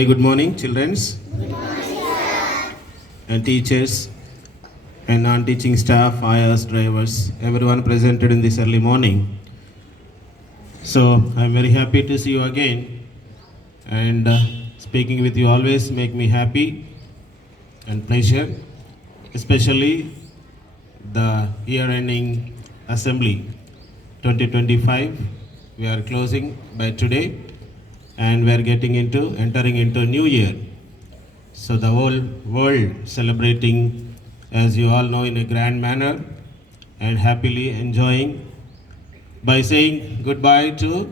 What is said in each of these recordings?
Good morning, children and teachers and non-teaching staff, ayahs, drivers, everyone presented in this early morning. So I'm very happy to see you again, and speaking with you always make me happy and pleasure, especially the year-ending assembly 2025. We are closing by today, and we are entering into new year. So the whole world celebrating, as you all know, in a grand manner and happily enjoying by saying goodbye to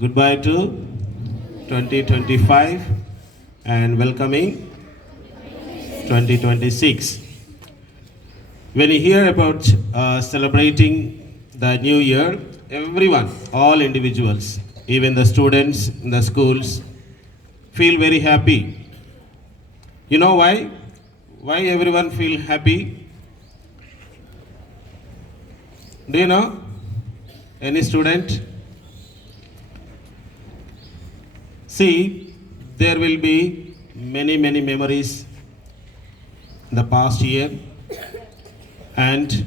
2025 and welcoming 2026. When you hear about celebrating the new year, everyone, all individuals, even the students in the schools, feel very happy. You know why? Why everyone feel happy? Do you know? Any student? See, there will be many memories in the past year and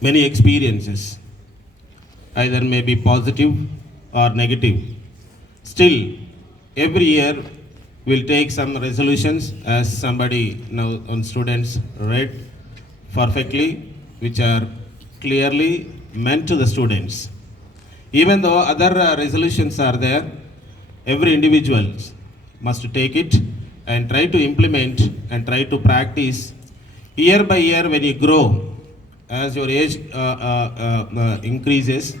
many experiences, either may be positive or negative. Still, every year we'll take some resolutions, as somebody now on students read perfectly, which are clearly meant to the students. Even though other resolutions are there, every individual must take it and try to implement and try to practice. Year by year, when you grow, as your age increases,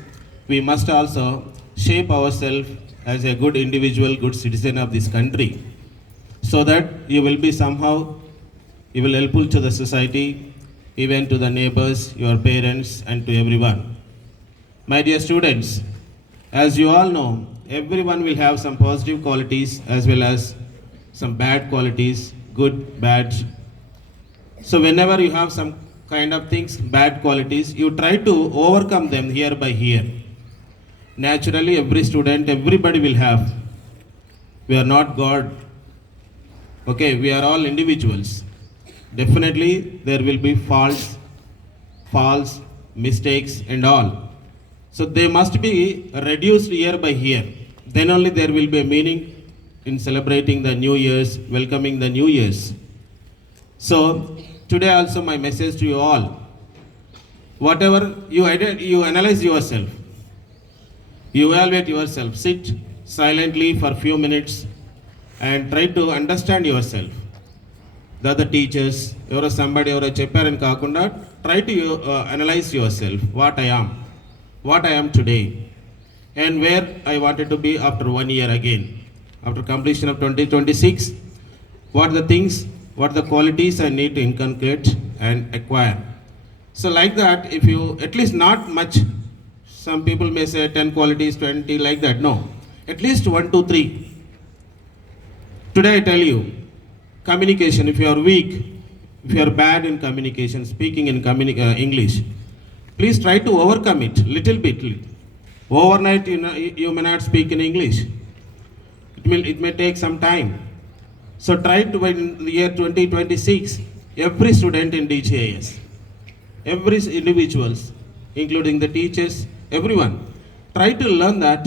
we must also shape ourselves as a good individual, good citizen of this country, so that you will be somehow, you will helpful to the society, even to the neighbors, your parents, and to everyone. My dear students, as you all know, everyone will have some positive qualities as well as some bad qualities, good, bad. So whenever you have some kind of things, bad qualities, you try to overcome them year by year. Naturally, every student, everybody will have. We are not God. Okay, we are all individuals. Definitely, there will be faults, mistakes, and all. So they must be reduced year by year. Then only there will be a meaning in celebrating the New Year's, welcoming the New Year's. So today also my message to you all: whatever you analyze yourself, you evaluate yourself, sit silently for a few minutes and try to understand yourself. The other teachers, or somebody or a చెప్పారని కాకుండా try to analyze yourself, what I am today, and where I wanted to be after 1 year again. After completion of 2026, what are the things, what are the qualities I need to inculcate and acquire. So like that, if you, at least not much, some people may say 10 qualities, 20, like that. No, at least 1, 2, 3. Today I tell you, communication, if you are weak, if you are bad in communication, speaking in English, please try to overcome it little bit. Overnight, you may not speak in English. It may take some time. So try to, in the year 2026, every student in DJIS, every individuals, including the teachers, everyone, try to learn that.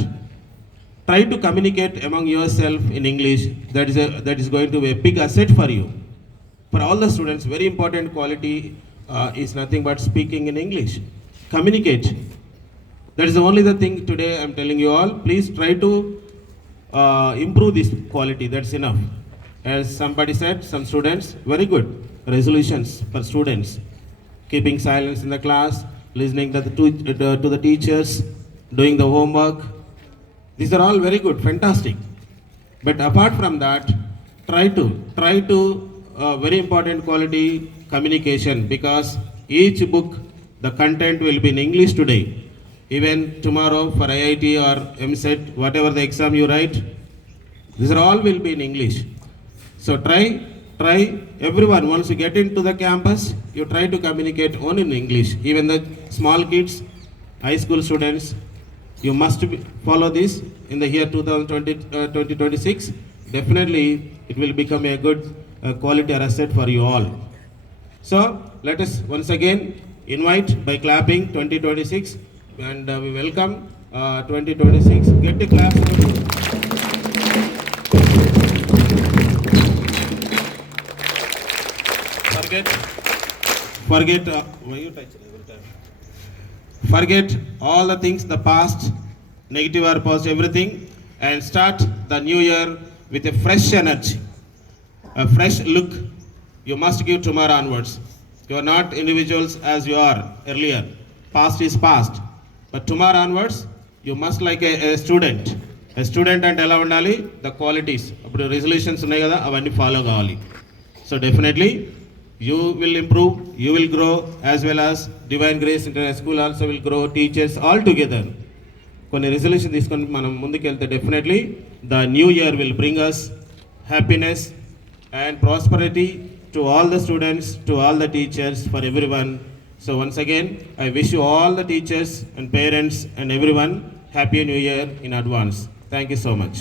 Try to communicate among yourself in English. That is going to be a big asset for you. For all the students, very important quality is nothing but speaking in English. Communicate. That is only the thing today I'm telling you all. Please try to improve this quality. That's enough. As somebody said, some students, very good resolutions for students: keeping silence in the class, listening to the teachers, doing the homework. These are all very good, fantastic. But apart from that, try to very important quality, communication, because each book, the content will be in English today. Even tomorrow for IIT or MSET, whatever the exam you write, these are all will be in English. So try everyone, once you get into the campus, you try to communicate only in English. Even the small kids, high school students, you must follow this in the year 2026. definitely it will become a good quality or asset for you all. So let us once again invite by clapping 2026 and we welcome 2026. Get the claps. Forget why you touch it every time. Forget all the things, the past, negative or positive, everything, and start the new year with a fresh energy, a fresh look. You must give tomorrow onwards. You are not individuals as you are earlier. Past is past. But tomorrow onwards, you must like a student. A student and ఎలా ఉండాలి, the qualities. అప్పుడు resolutions ఉన్నాయి కదా, అవన్నీ follow కావాలి. So definitely, you will improve, you will grow, as well as Divine Grace International School also will grow, teachers all together. కొన్ని resolution తీసుకొని మనం ముందుకెళ్తే definitely the new year will bring us happiness and prosperity to all the students, to all the teachers, for everyone. So once again, I wish you all the teachers and parents and everyone happy new year in advance. Thank you so much.